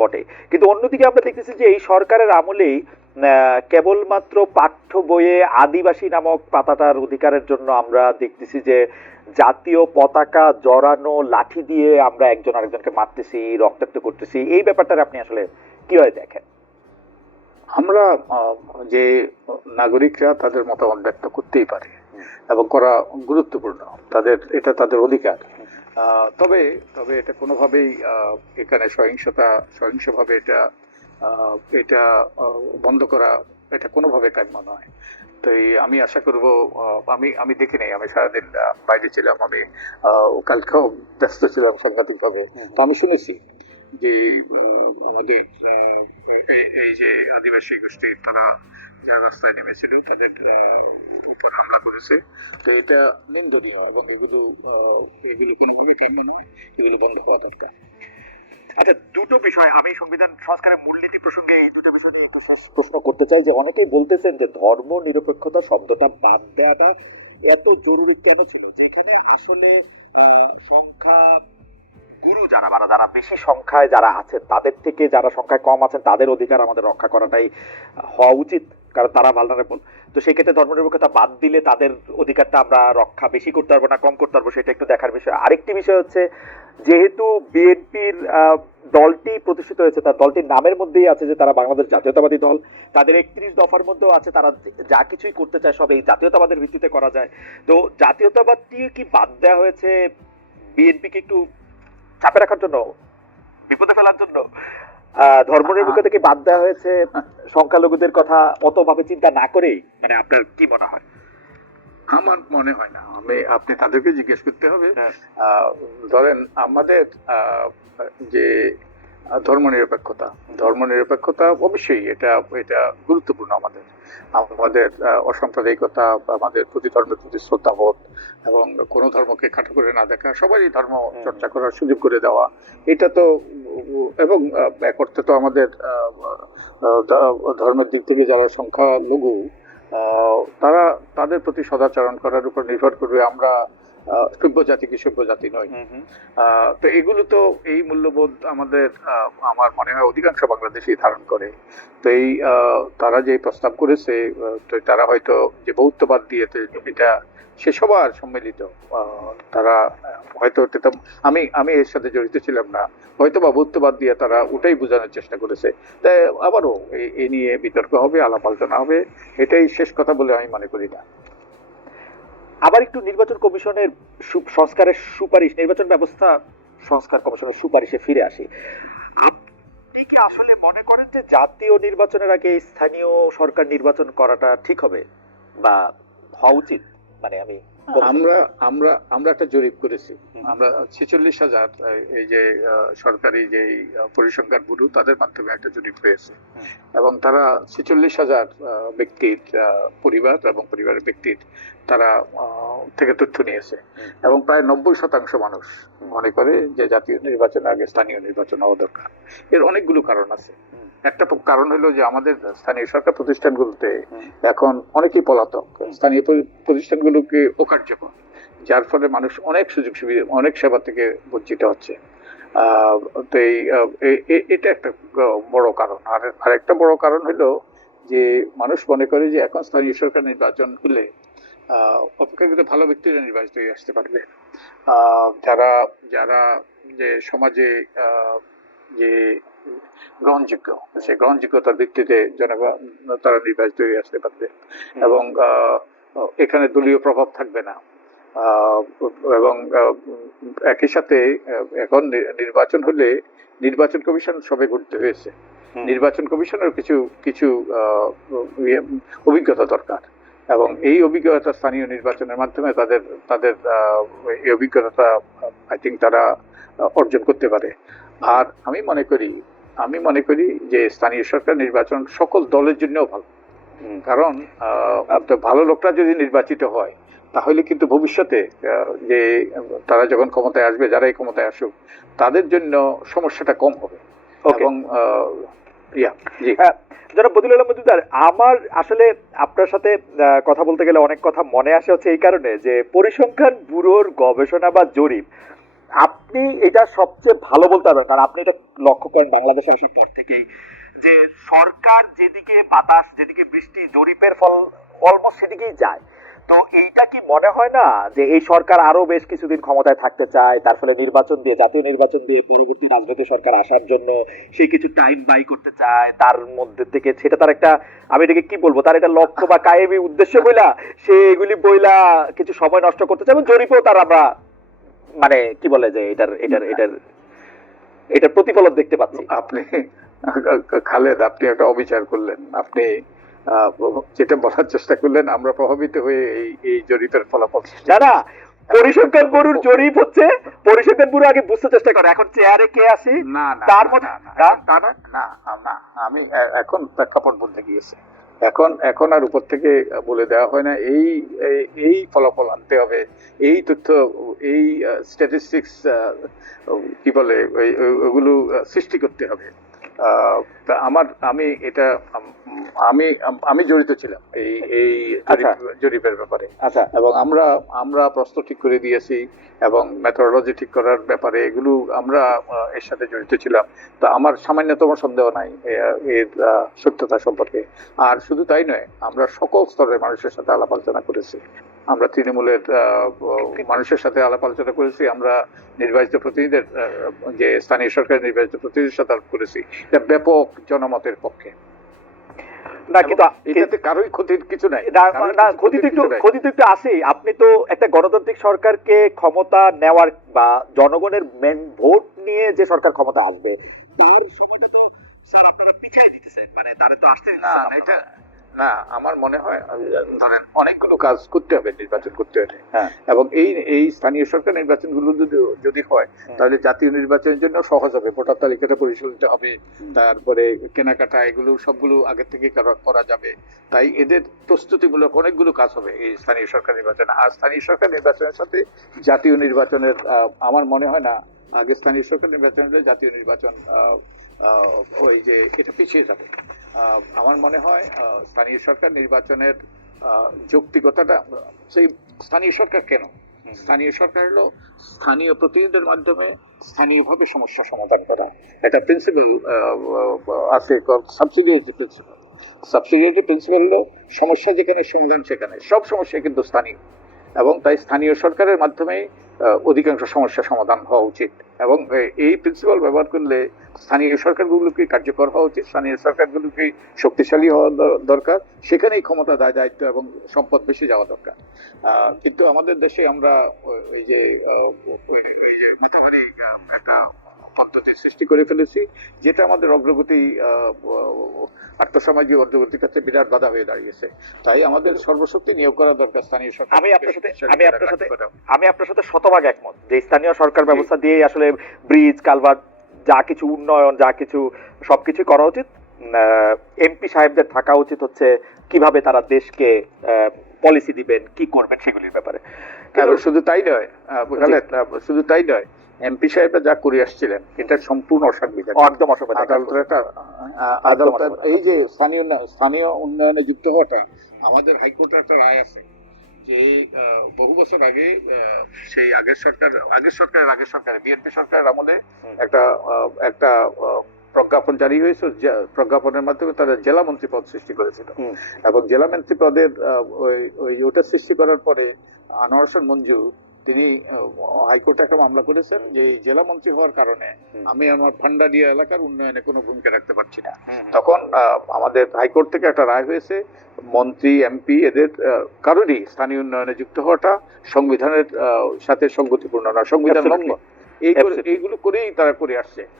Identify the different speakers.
Speaker 1: বটে। কিন্তু অন্যদিকে আমরা দেখতেছি যে এই সরকারের আমলেই কেবলমাত্র পাঠ্য বইয়ে আদিবাসী নামক পাতাটার অধিকারের জন্য আমরা দেখতেছি যে জাতীয় পতাকা জড়ানো লাঠি দিয়ে আমরা একজন আরেকজনকে মারতেছি রক্তাক্ত করতেছি। এই ব্যাপারটা আপনি আসলে কীভাবে দেখেন?
Speaker 2: আমরা যে নাগরিকরা তাদের মতামত ব্যক্ত করতেই পারে এবং করা গুরুত্বপূর্ণ। তাদের এটা তাদের অধিকার। তবে তবে এটা কোনোভাবেই এখানে সহিংসতা সহিংসভাবে এটা এটা বন্ধ করা এটা কোনোভাবে কাম্য নয়। তো এই আমি আশা করব আমি আমি দেখি নাই আমি সারাদিন বাইরে ছিলাম আমি কালকেও ব্যস্ত ছিলাম সাংঘাতিকভাবে। তো আমি শুনেছি যে আমাদের এই- যে আদিবাসী গোষ্ঠী তারা যারা রাস্তায় নেমেছিল তাদের উপর হামলা করেছে তো এটা নিন্দনীয় এবং এগুলো এগুলো কোনোভাবেই কাম্য নয়, এগুলো বন্ধ হওয়া দরকার।
Speaker 1: আচ্ছা দুটো বিষয়, আমি সংবিধান সংস্কারের মূলনীতি প্রসঙ্গে এই দুটো বিষয় নিয়ে একটু প্রশ্ন করতে চাই যে অনেকেই বলতেছেন যে ধর্ম নিরপেক্ষতা শব্দটা বাদ দেওয়াটা এত জরুরি কেন ছিল? যেখানে আসলে সংখ্যা গুরু যারা বা যারা বেশি সংখ্যায় যারা আছেন, তাদের থেকে যারা সংখ্যায় কম আছেন, তাদের অধিকার আমাদের রক্ষা করাটাই হওয়া উচিত। কারণ তারা ভালনারেবল তো সেই ক্ষেত্রে ধর্মনিরপেক্ষতা বাদ দিলে তাদের অধিকারটা আমরা রক্ষা বেশি করতে পারব না, কম করতে পারব, সেটা একটু দেখার বিষয়। আরেকটি বিষয় হচ্ছে, যেহেতু বিএনপির দলটি প্রতিষ্ঠিত হয়েছে, তার দলটির নামের মধ্যেই আছে যে তারা বাংলাদেশ জাতীয়তাবাদী দল, তাদের একত্রিশ দফার মধ্যেও আছে, তারা যা কিছুই করতে চায় সব এই জাতীয়তাবাদের ভিত্তিতে করা যায়। তো জাতীয়তাবাদটি কি বাদ দেওয়া হয়েছে বিএনপিকে একটু চাপে রাখার জন্য, বিপদে ফেলার জন্য? আহ, ধর্মনিরপেক্ষতা কি বাদ দেওয়া হয়েছে? সংখ্যালঘুদের কথা অতভাবে চিন্তা না করেই? মানে আপনার কি মনে হয়?
Speaker 2: আমার মনে হয় না। আমি আপনি তাদেরকে জিজ্ঞেস করতে হবে।
Speaker 1: হ্যাঁ।
Speaker 2: ধরেন আমাদের যে ধর্ম নিরপেক্ষতা ধর্ম নিরপেক্ষতা অবশ্যই এটা এটা গুরুত্বপূর্ণ আমাদের। আমাদের অসাম্প্রদায়িকতা আমাদের প্রতি ধর্মের প্রতি শ্রদ্ধাবোধ এবং কোনো ধর্মকে খাটো করে না দেখা সবারই ধর্ম চর্চা করার সুযোগ করে দেওয়া এটা তো এবং করতে তো আমাদের ধর্মের দিক থেকে যারা সংখ্যালঘু তারা তাদের প্রতি সদাচরণ করার উপর নির্ভর করবে আমরা সভ্য জাতি কি সভ্য জাতি নয় তো এগুলো তো এই মূল্যবোধ আমাদের আমার মনে হয় অধিকাংশ বাংলাদেশই ধারণ করে। তো এই তারা যে প্রস্তাব করেছে তো তারা হয়তো যে বহুত্ববাদ দিয়েছে এটা সে সবার সম্মিলিত। আহ, তারা হয়তো আমি আমি এর সাথে জড়িত ছিলাম না। হয়তো বা বহুত্ববাদ দিয়ে তারা ওটাই বোঝানোর চেষ্টা করেছে। তাই আবারও এ নিয়ে বিতর্ক হবে আলাপ আলোচনা হবে এটাই শেষ কথা বলে আমি মনে করি না।
Speaker 1: আবার একটু নির্বাচন কমিশনের সংস্কারের সুপারিশ, নির্বাচন ব্যবস্থা সংস্কার কমিশনের সুপারিশে ফিরে আসি। আপনি কি আসলে মনে করেন যে জাতীয় নির্বাচনের আগে স্থানীয় সরকার নির্বাচন করাটা ঠিক হবে? বা হওয়া উচিত? মানে আমি
Speaker 2: আমরা আমরা আমরা একটা জরিপ করেছি। আমরা ছেচল্লিশ হাজার এই যে সরকারি যে পরিসংখ্যান ব্যুরো তাদের মাধ্যমে একটা জরিপ হয়েছে। এবং তারা ছেচল্লিশ হাজার ব্যক্তির পরিবার এবং পরিবারের ব্যক্তির তারা থেকে তথ্য নিয়েছে। এবং প্রায় নব্বই শতাংশ মানুষ মনে করে যে জাতীয় নির্বাচনের আগে স্থানীয় নির্বাচন হওয়া দরকার। এর অনেকগুলো কারণ আছে। একটা কারণ হলো যে আমাদের স্থানীয় সরকার প্রতিষ্ঠানগুলোতে। এখন অনেকেই পলাতক। স্থানীয় পরি- প্রতিষ্ঠানগুলোকে অকার্যকর যার ফলে মানুষ অনেক সুযোগ সুবিধা অনেক সেবা থেকে বঞ্চিত হচ্ছে। তো এই এটা একটা বড় কারণ। আর আরেকটা বড় কারণ হলো যে মানুষ মনে করে যে এখন স্থানীয় সরকার নির্বাচন হলে অপেক্ষাকৃত ভালো ব্যক্তিরা নির্বাচিত হয়ে আসতে পারবে। যারা যারা যে সমাজে যে গ্রহণযোগ্য। সেই গ্রহণযোগ্যতার ভিত্তিতে জনগণ তারা নির্বাচিত হয়ে আসতে পারবে। এবং এখানে দলীয় প্রভাব থাকবে না। এবং একই সাথে এখন নির্বাচন হলে নির্বাচন কমিশন সবে ঘুরতে হয়েছে। নির্বাচন কমিশনের কিছু কিছু ইয়ে, অভিজ্ঞতা দরকার। এবং এই অভিজ্ঞতা স্থানীয় নির্বাচনের মাধ্যমে তাদের তাদের আহ, এই অভিজ্ঞতা আই থিঙ্ক তারা অর্জন করতে পারে। আর আমি মনে করি আমি মনে করি যে স্থানীয় সরকার নির্বাচন সকল দলের জন্যও ভালো। কারণ ভালো লোকটা যদি নির্বাচিত হয় তাহলে কিন্তু ভবিষ্যতে যে তারা যখন ক্ষমতায় আসবে যারাই ক্ষমতায় আসুক তাদের জন্য সমস্যাটা কম হবে। এবং আহ, ইয়া জি।
Speaker 1: যারা বদিউল মজুমদার আমার আসলে আপনার সাথে কথা বলতে গেলে অনেক কথা মনে আসে হচ্ছে এই কারণে যে পরিসংখ্যান ব্যুরোর গবেষণা বা জরিপ আপনি এটা সবচেয়ে ভালো বলতে পারবেন কারণ আপনি এটা লক্ষ্য করেন বাংলাদেশে আসার পর থেকেই, যে সরকার যেদিকে বাতাস, যেদিকে বৃষ্টি, জরিপের ফল অলমোস্ট সেদিকেই যায়। তো এইটা কি মনে হয় না যে এই সরকার আরও বেশ কিছুদিন ক্ষমতায় থাকতে চায়, তার ফলে নির্বাচন দিয়ে, জাতীয় নির্বাচন দিয়ে পরবর্তী রাজনৈতিক সরকার আসার জন্য সে কিছু টাইম বাই করতে চায়, তার মধ্যে থেকে সেটা তার একটা, আমি এটাকে কি বলব, তার একটা লক্ষ্য বা কায়েমি উদ্দেশ্য বইলা সে এগুলি বইলা কিছু সময় নষ্ট করতে চায় এবং জরিপেও তার আমরা মানে কি বলে যে এটার এটার এটার এটার প্রতিফলন দেখতে পাচ্ছি।
Speaker 2: আপনি খালেদ আপনি একটা অবিচার করলেন। আপনি যেটা বলার চেষ্টা করলেন আমরা প্রভাবিত হয়ে এই এই জরিপের ফলাফল
Speaker 1: না না পরিসংখ্যান ব্যুরোর জরিপ হচ্ছে পরিসংখ্যান ব্যুরো আগে বুঝতে চেষ্টা করে। এখন চেয়ারে কে আসি
Speaker 2: না না
Speaker 1: তার মধ্যে-
Speaker 2: না, না, আমি এখন প্রেক্ষাপট বলতে গিয়েছে। এখন এখন আর উপর থেকে বলে দেওয়া হয় না। এই, এই- ফলাফল আনতে হবে। এই তথ্য, এই স্ট্যাটিস্টিক্স কি বলে ওগুলো সৃষ্টি করতে হবে। আমার আমি এটা আমি আমি জড়িত ছিলাম এই এই
Speaker 1: আচ্ছা।
Speaker 2: জরিপের ব্যাপারে।
Speaker 1: আচ্ছা।
Speaker 2: এবং আমরা আমরা প্রশ্ন ঠিক করে দিয়েছি এবং মেথোডোলজি ঠিক করার ব্যাপারে এগুলো আমরা এর সাথে জড়িত ছিলাম। তো আমার সামান্যতম সন্দেহ নাই এর সত্যতা সম্পর্কে। আর শুধু তাই নয় আমরা সকল স্তরের মানুষের সাথে আলাপ আলোচনা করেছি। আমরা তৃণমূলের আহ, মানুষের সাথে আলাপ আলোচনা করেছি। আমরা নির্বাচিত প্রতিনিধিদের যে স্থানীয় সরকারের নির্বাচিত প্রতিনিধির সাথে আলাপ করেছি। এটা ব্যাপক জনমতের পক্ষে।
Speaker 1: না কিন্তু
Speaker 2: এটাতে কারোই ক্ষতির কিছু নাই।
Speaker 1: না, ক্ষতি তো একটু ক্ষতি তো একটু আপনি তো একটা গণতান্ত্রিক সরকারকে ক্ষমতা নেওয়ার বা জনগণের মেন ভোট নিয়ে যে সরকার ক্ষমতা আসবে তার সময়টা তো স্যার আপনারা পিছাই দিতেছেন। মানে তারে তো আসতে
Speaker 2: না না, এটা না আমার মনে হয় ধরেন অনেকগুলো কাজ করতে হবে নির্বাচন করতে হলে।
Speaker 1: হ্যাঁ।
Speaker 2: এবং এই এই স্থানীয় সরকার নির্বাচনগুলো যদি যদি হয় তাহলে জাতীয় নির্বাচনের জন্য সহজ হবে ভোটার তালিকাটা পরিচালিত হবে তারপরে কেনাকাটা এগুলো সবগুলো আগে থেকে করা- যাবে। তাই এদের প্রস্তুতিমূলক অনেকগুলো কাজ হবে এই স্থানীয় সরকার নির্বাচনে। আর স্থানীয় সরকার নির্বাচনের সাথে জাতীয় নির্বাচনের আহ, আমার মনে হয় না আগে স্থানীয় সরকার নির্বাচন হলে জাতীয় নির্বাচন ওই যে এটা পিছিয়ে যাবে। আমার মনে হয় স্থানীয় সরকার নির্বাচনের যৌক্তিকতাটা সেই স্থানীয় সরকার কেন? স্থানীয় সরকার হলো স্থানীয় প্রতিনিধিদের মাধ্যমে স্থানীয়ভাবে সমস্যা সমাধান করা। একটা প্রিন্সিপাল আছে সাবসিডিয়ারি প্রিন্সিপাল সাবসিডিয়ারি প্রিন্সিপাল হলো সমস্যা যেখানে সমাধান সেখানে। সব সমস্যা কিন্তু স্থানীয়। এবং তাই স্থানীয় সরকারের মাধ্যমে অধিকাংশ সমস্যা সমাধান হওয়া উচিত। এবং এই প্রিন্সিপাল ব্যবহার করলে স্থানীয় সরকারগুলোকে কার্যকর হওয়া উচিত, স্থানীয় সরকারগুলোকে শক্তিশালী হওয়া দরকার, সেখানেই ক্ষমতা দায়, দায়িত্ব এবং সম্পদ বেশি যাওয়া দরকার। কিন্তু আমাদের দেশে আমরা ওই যে ওই যে একটা পদ্ধতি সৃষ্টি করে ফেলেছি যেটা আমাদের অগ্রগতি আহ, আর্থসামাজিক অগ্রগতির কাছে বিরাট বাধা হয়ে দাঁড়িয়েছে। তাই আমাদের সর্বশক্তি নিয়োগ করা দরকার স্থানীয় সরকার।
Speaker 1: আমি আপনার সাথে আমি আপনার সাথে আমি আপনার সাথে শতভাগ একমত যে স্থানীয় সরকার ব্যবস্থা দিয়ে আসলে ব্রিজ কালভার্ট যা কিছু উন্নয়ন যা কিছু সবকিছু করা উচিত। এমপি সাহেবদের থাকা উচিত হচ্ছে কীভাবে তারা দেশকে পলিসি দিবেন কি করবেন সেগুলির ব্যাপারে।
Speaker 2: এবং শুধু তাই নয় শুধু তাই নয় এমপি সাহেবরা যা করে আসছিলেন এটা সম্পূর্ণ অসাংবিধানিক।
Speaker 1: একদম
Speaker 2: আদালতের এই যে স্থানীয় স্থানীয় উন্নয়নে যুক্ত হওয়াটা আমাদের হাইকোর্টের একটা রায় আছে যে বহু বছর আগে সেই আগের সরকার আগের সরকারের আগের সরকার বিএনপি সরকারের আমলে একটা আহ, একটা প্রজ্ঞাপন জারি হয়েছে প্রজ্ঞাপনের মাধ্যমে তারা জেলা মন্ত্রী পদ সৃষ্টি করেছিল। এবং জেলা মন্ত্রী পদের আহ, ওই ওটা সৃষ্টি করার পরে আনোয়ার হোসেন মঞ্জু তিনি হাইকোর্টে একটা মামলা করেছেন যে জেলা মন্ত্রী হওয়ার কারণে আমি আমার ভান্ডারিয়া এলাকার উন্নয়নে কোনো ভূমিকা রাখতে পারছি না। তখন আমাদের হাইকোর্ট থেকে একটা রায় হয়েছে মন্ত্রী এমপি এদের কারণেই কারোরই স্থানীয় উন্নয়নে যুক্ত হওয়াটা সংবিধানের সাথে সংগতিপূর্ণ না। সংবিধান. লঙ্ঘন এইগুলো করেই তারা করে আসছে।